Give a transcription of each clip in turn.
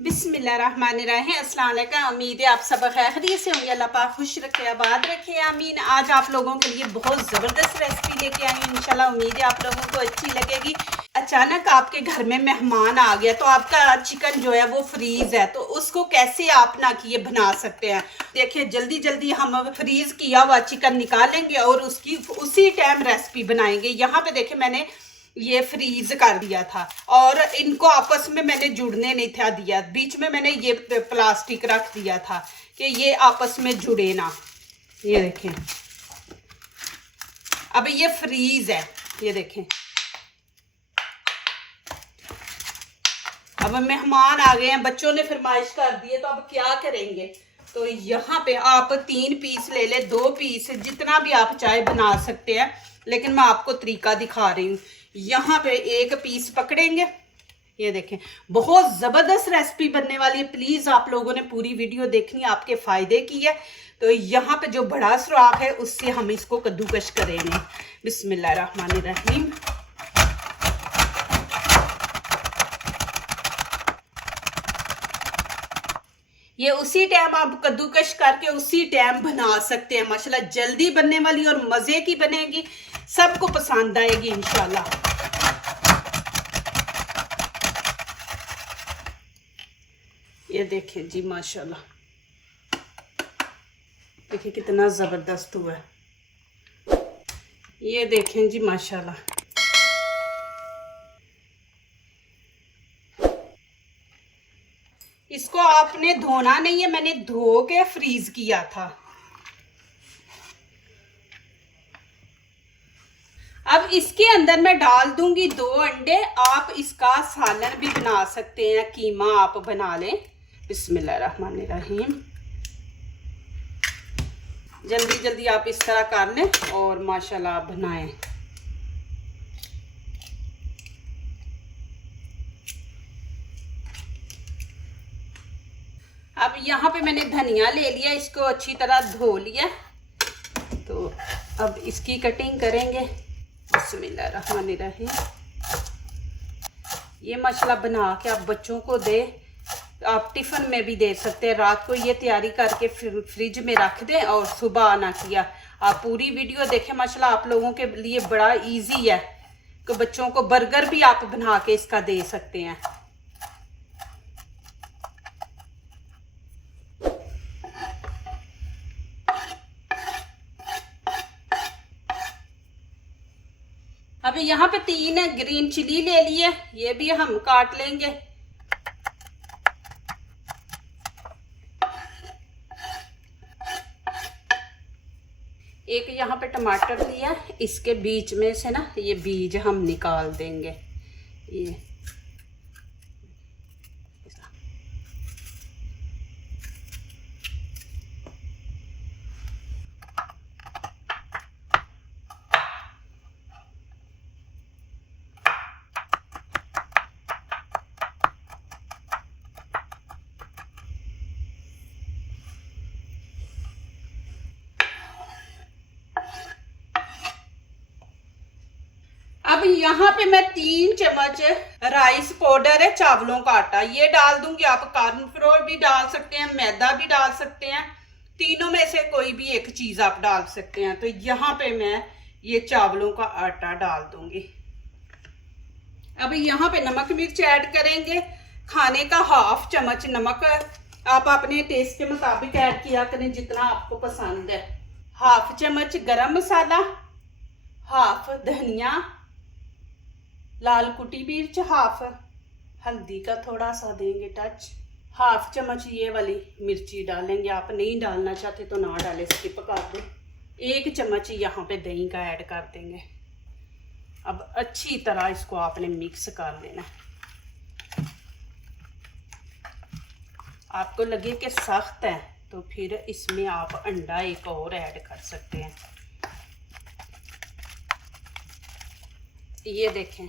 बिस्मिल्लाहिर्रहमानिर्रहीम। अस्सलाम वालेकुम। उम्मीद है आप सब खैरियत से होंगे। अल्लाह पाक खुश रखे, आबाद रखे, आमीन। आज आप लोगों के लिए बहुत ज़बरदस्त रेसिपी लेके आई हूँ। इंशाल्लाह उम्मीद है आप लोगों को अच्छी लगेगी। अचानक आपके घर में मेहमान आ गया तो आपका चिकन जो है वो फ्रीज है, तो उसको कैसे आप ना किए बना सकते हैं। देखिए जल्दी जल्दी हम फ्रीज किया हुआ चिकन निकालेंगे और उसकी उसी टाइम रेसिपी बनाएंगे। यहाँ पे देखिए मैंने ये फ्रीज कर दिया था और इनको आपस में मैंने जुड़ने नहीं था दिया। बीच में मैंने ये प्लास्टिक रख दिया था कि ये आपस में जुड़े ना। ये देखें, अब ये फ्रीज है, ये देखें। अब मेहमान आ गए हैं, बच्चों ने फरमाइश कर दी है, तो अब क्या करेंगे। तो यहाँ पे आप 3 पीस ले ले, 2 पीस, जितना भी आप चाहे बना सकते हैं, लेकिन मैं आपको तरीका दिखा रही हूँ। यहाँ पे 1 पीस पकड़ेंगे। ये देखें, बहुत ज़बरदस्त रेसिपी बनने वाली है। प्लीज़ आप लोगों ने पूरी वीडियो देखनी, आपके फ़ायदे की है। तो यहाँ पे जो बड़ा सुराख है उससे हम इसको कद्दूकश करेंगे। बिस्मिल्लाहिर्रहमानिर्रहीम। ये उसी टाइम आप कद्दूकश करके उसी टाइम बना सकते हैं। माशाल्लाह जल्दी बनने वाली और मज़े की बनेगी, सबको पसंद आएगी इंशाल्लाह। ये देखें जी, माशाल्लाह देखिए कितना ज़बरदस्त हुआ है। ये देखें जी माशाल्लाह। इसको आपने धोना नहीं है, मैंने धो के फ्रीज किया था। अब इसके अंदर मैं डाल दूंगी 2 अंडे। आप इसका सालन भी बना सकते हैं, कीमा आप बना लें। बिस्मिल्लाहिर्रहमानिर्रहीम। जल्दी जल्दी आप इस तरह कर लें और माशाल्लाह बनाएं। अब यहाँ पे मैंने धनिया ले लिया, इसको अच्छी तरह धो लिया। तो अब इसकी कटिंग करेंगे। बिस्मिल्लाहिर्रहमानिर्रहीम। ये माशाल्लाह बना के आप बच्चों को दे, आप टिफ़िन में भी दे सकते हैं। रात को ये तैयारी करके फ्रिज में रख दें और सुबह आना किया। आप पूरी वीडियो देखें, माशाल्लाह आप लोगों के लिए बड़ा इजी है कि बच्चों को बर्गर भी आप बना के इसका दे सकते हैं। अब यहाँ पे 3 ग्रीन चिली ले लिए, ये भी हम काट लेंगे। एक यहाँ पे टमाटर लिया, इसके बीच में से ना ये बीज हम निकाल देंगे। ये अब यहाँ पे मैं 3 चम्मच राइस पाउडर है, चावलों का आटा, ये डाल दूंगी। आप कॉर्नफ्लोर भी डाल सकते हैं, मैदा भी डाल सकते हैं, तीनों में से कोई भी एक चीज आप डाल सकते हैं। तो यहाँ पे मैं ये चावलों का आटा डाल दूंगी। अब यहाँ पे नमक मिर्च ऐड करेंगे, खाने का 1/2 चम्मच नमक आप अपने टेस्ट के मुताबिक ऐड किया करें, जितना आपको पसंद है। 1/2 चम्मच गरम मसाला, 1/2 धनिया, लाल कुटी मिर्च, 1/2 हल्दी का थोड़ा सा देंगे टच, 1/2 चम्मच ये वाली मिर्ची डालेंगे। आप नहीं डालना चाहते तो ना डालें, स्किप कर दें। 1 चम्मच यहाँ पे दही का ऐड कर देंगे। अब अच्छी तरह इसको आपने मिक्स कर लेना। आपको लगे कि सख्त है तो फिर इसमें आप अंडा एक और ऐड कर सकते हैं। ये देखें,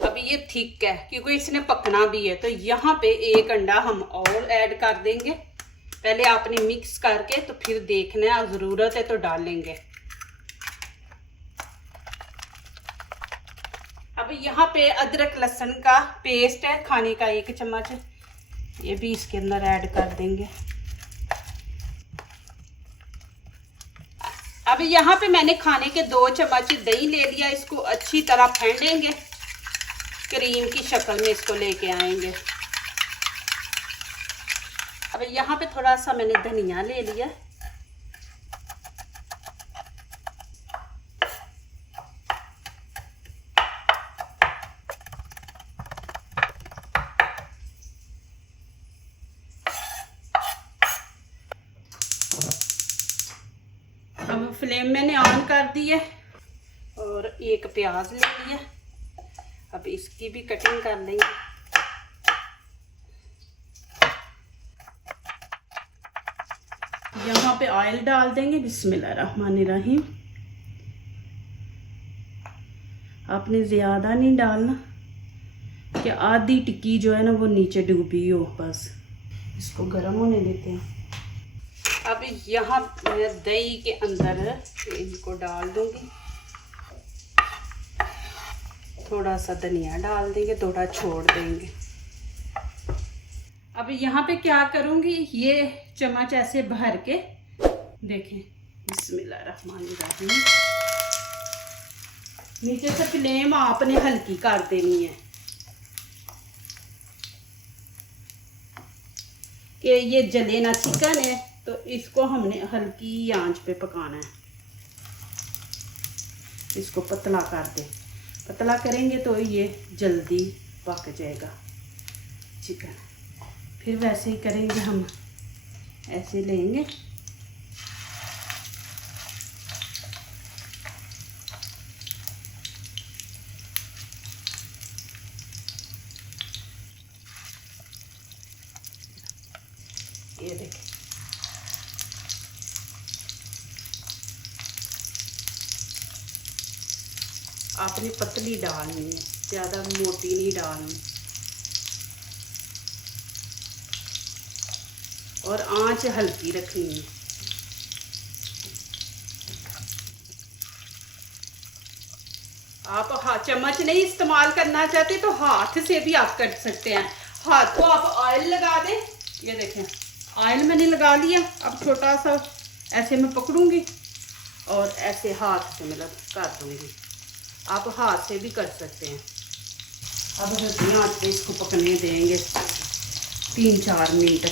अब ये थिक है क्योंकि इसने पकना भी है। तो यहाँ पे 1 अंडा हम और ऐड कर देंगे। पहले आपने मिक्स करके तो फिर देखना है, ज़रूरत है तो डालेंगे। अब यहाँ पे अदरक लहसुन का पेस्ट है, खाने का 1 चम्मच, ये भी इसके अंदर ऐड कर देंगे। अब यहाँ पे मैंने खाने के 2 चम्मच दही ले लिया, इसको अच्छी तरह फेंटेंगे, क्रीम की शक्ल में इसको लेके आएंगे। अब यहाँ पे थोड़ा सा मैंने धनिया ले लिया, अब फ्लेम मैंने ऑन कर दी है और एक प्याज ले लिया। अब इसकी भी कटिंग कर लेंगे। यहाँ पे ऑयल डाल देंगे। बिस्मिल्लाहिर्रहमानिर्रहीम। आपने ज़्यादा नहीं डालना कि आधी टिक्की जो है ना वो नीचे डूबी हो, बस इसको गर्म होने देते हैं। अब यहाँ मैं दही के अंदर इनको डाल दूंगी, थोड़ा सा धनिया डाल देंगे, थोड़ा छोड़ देंगे। अब यहाँ पे क्या करूँगी, ये चम्मच ऐसे भर के देखें। बिस्मिल्लाहिर्रहमानिर्रहीम। नीचे से फ्लेम आपने हल्की कर देनी है कि ये जले ना चिकन है, तो इसको हमने हल्की आंच पे पकाना है। इसको पतला कर दे, पतला करेंगे तो ये जल्दी पक जाएगा चिकन। फिर वैसे ही करेंगे हम, ऐसे लेंगे ये देखें। आपने पतली डालनी है, ज़्यादा मोटी नहीं डालनी, और आंच हल्की रखनी है। आप चम्मच नहीं इस्तेमाल करना चाहते तो हाथ से भी आप कर सकते हैं। हाथ को आप ऑयल लगा दें। ये देखें, ऑयल मैंने लगा लिया। अब छोटा सा ऐसे मैं पकड़ूंगी और ऐसे हाथ से मतलब कर दूंगी। आप हाथ से भी कर सकते हैं। अब हल्की आंच पे इसको पकने देंगे 3-4 मिनट।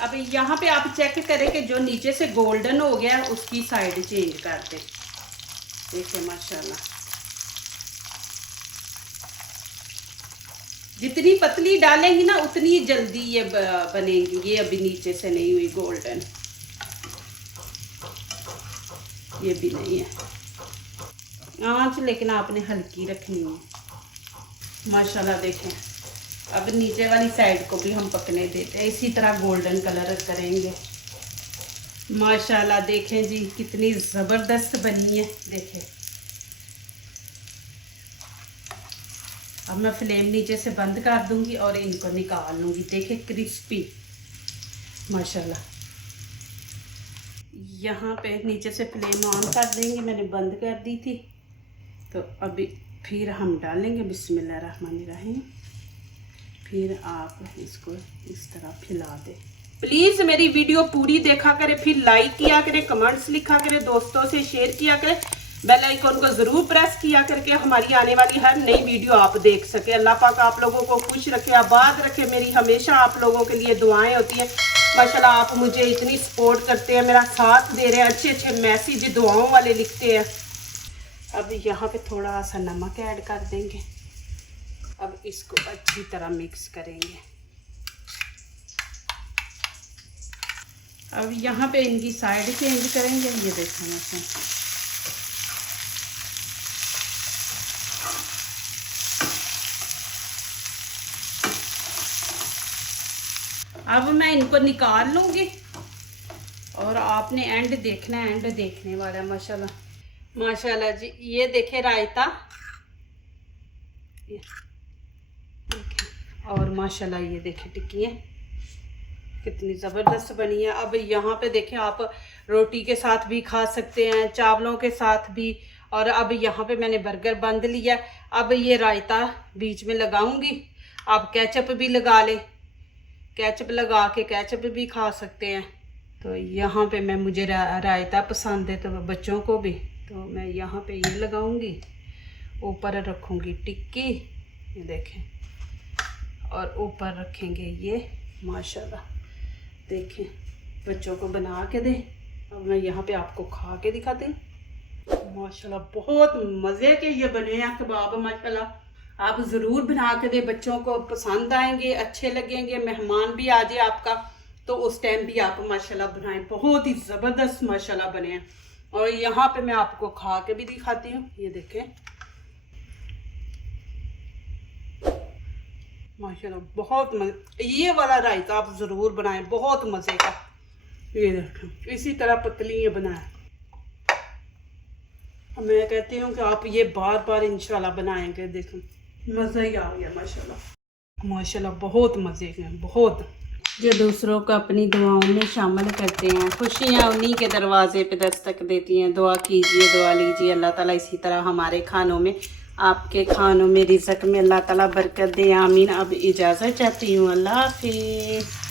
अब यहाँ पे आप चेक करें कि जो नीचे से गोल्डन हो गया उसकी साइड चेंज कर दें। देखिए माशाल्लाह, जितनी पतली डालेंगी ना उतनी जल्दी ये बनेगी। ये अभी नीचे से नहीं हुई गोल्डन, ये भी नहीं है। आंच लेकिन आपने हल्की रखनी है। माशाल्लाह देखें, अब नीचे वाली साइड को भी हम पकने देते हैं, इसी तरह गोल्डन कलर करेंगे। माशाल्लाह देखें जी, कितनी ज़बरदस्त बनी है। देखें, अब मैं फ्लेम नीचे से बंद कर दूंगी और इनको निकाल लूँगी। देखें क्रिस्पी माशाल्लाह। यहाँ पे नीचे से फ्लेम ऑन कर देंगे, मैंने बंद कर दी थी। तो अभी फिर हम डालेंगे बिस्मिल्लाहिर्रहमानिर्रहीम। फिर आप इसको इस तरह फैला दें। प्लीज़ मेरी वीडियो पूरी देखा करें, फिर लाइक किया करें, कमेंट्स लिखा करें, दोस्तों से शेयर किया करें, बेल आइकन को ज़रूर प्रेस किया करके हमारी आने वाली हर नई वीडियो आप देख सके। अल्लाह पाक आप लोगों को खुश रखे, आबाद रखे। मेरी हमेशा आप लोगों के लिए दुआएं होती हैं। माशाल्लाह आप मुझे इतनी सपोर्ट करते हैं, मेरा साथ दे रहे हैं, अच्छे अच्छे मैसेज दुआओं वाले लिखते हैं। अब यहाँ पे थोड़ा सा नमक ऐड कर देंगे। अब इसको अच्छी तरह मिक्स करेंगे। अब यहाँ पे इनकी साइड चेंज करेंगे। ये देखें ऐसे, अब मैं इनको निकाल लूँगी और आपने एंड देखना है, एंड देखने वाला है। माशाल्लाह माशाल्लाह जी, ये देखे रायता, ये देखें, और माशाल्लाह ये देखे टिक्की कितनी ज़बरदस्त बनी है। अब यहाँ पे देखें, आप रोटी के साथ भी खा सकते हैं, चावलों के साथ भी। और अब यहाँ पे मैंने बर्गर बंद लिया। अब ये रायता बीच में लगाऊंगी। आप केचप भी लगा ले, केचप लगा के केचप भी खा सकते हैं। तो यहाँ पे मैं मुझे रायता पसंद है तो बच्चों को भी, तो मैं यहाँ पे ये लगाऊंगी, ऊपर रखूंगी टिक्की, ये देखें, और ऊपर रखेंगे ये माशाल्लाह। देखें, बच्चों को बना के दें। अब मैं यहाँ पे आपको खा के दिखाती हूँ। माशाल्लाह बहुत मज़े के ये बने हैं कबाब माशाल्लाह। आप ज़रूर बना के दें, बच्चों को पसंद आएंगे, अच्छे लगेंगे। मेहमान भी आ जाए आपका तो उस टाइम भी आप माशाल्लाह बनाएं, बहुत ही ज़बरदस्त माशाल्लाह बने हैं। और यहाँ पे मैं आपको खा के भी दिखाती हूँ, ये देखें माशाल्लाह बहुत मज़े। ये वाला रायता आप ज़रूर बनाएं, बहुत मज़े का। ये देखें, इसी तरह पतली ये बनाएं। मैं कहती हूँ कि आप ये बार बार इंशाल्लाह बनाएंगे, देखो मज़ा ही आ गया माशाल्लाह। माशाल्लाह बहुत मज़े के हैं, बहुत। जो दूसरों को अपनी दुआओं में शामिल करते हैं, खुशियाँ उन्हीं के दरवाजे पे दस्तक देती हैं। दुआ कीजिए, दुआ लीजिए, अल्लाह ताला इसी तरह हमारे खानों में, आपके खानों में, रिज़्क़ में अल्लाह ताला बरकत दे, आमीन। अब इजाज़त चाहती हूँ, अल्लाह हाफिज़।